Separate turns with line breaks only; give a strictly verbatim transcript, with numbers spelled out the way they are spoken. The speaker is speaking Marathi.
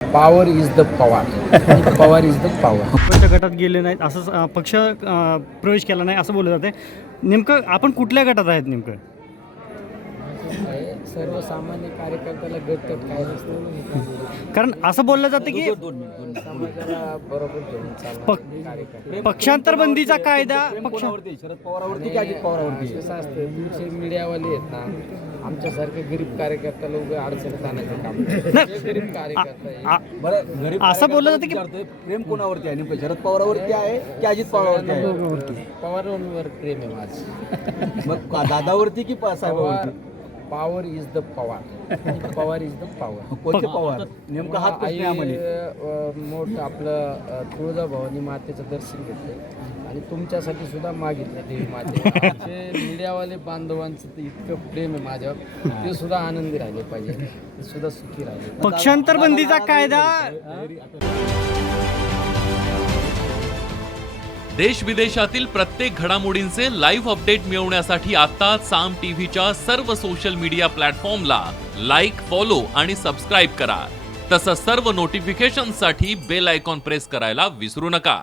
Power is the Pawar, Pawar is the power.
पक्ष गटात गेले नाहीत असं अं, पक्ष अं, प्रवेश केला नाही असं बोललं जाते. नेमकं आपण कुठल्या गटात आहेत नेमकं?
सर्वसामान्य कार्यकर्त्याला गट काय नसतं,
कारण असं बोललं जातं की
समाजाला बरोबर घेऊन चालणारे
पक-
कार्यकर्ते.
पक्षांतर बंदीचा कायदा पक्ष
शरद पवारावरती की अजित पवारावरती?
कसं असतं, तुमचे मीडियावाले आहेत ना, आमच्यासारखे गरीब कार्यकर्त्याला उभे अडचणीत आणायचं काम. जे गरीब कार्यकर्ता आहे,
आ-
बरं, गरीब
असं बोललं जातं की-
विचारतोय, प्रेम कोणावरती आहे नेमकं? शरद पवारावरती आहे की अजित पवारावरती आहे?
पवारांवर प्रेम आहे माझं.
मग दादावरती की
पवार
साहेबावरती?
Power is the Pawar, Pawar is the power.
कोणते पवार? नेमका हाच प्रश्न आहे आम्हाला.
मोठ आपलं अ, तुळजाभवानी मातेचं दर्शन घेतलं आणि तुमच्यासाठी सुद्धा मागितलं देवी माते. जे मीडियावाले बांधवांचं तर इतकं प्रेम आहे माझ्यावर, ते सुद्धा आनंदी राहिले पाहिजे, ते सुद्धा सुखी राहिले पाहिजे.
पक्षांतर बंदीचा कायदा
देश विदेशातील प्रत्येक घडामोडींचे लाईव्ह अपडेट मिळवण्यासाठी आता साम टीव्हीच्या सर्व सोशल मीडिया प्लॅटफॉर्मला लाईक, फॉलो आणि सबस्क्राईब करा. तसंच सर्व नोटिफिकेशनसाठी बेल आयकॉन प्रेस करायला विसरू नका.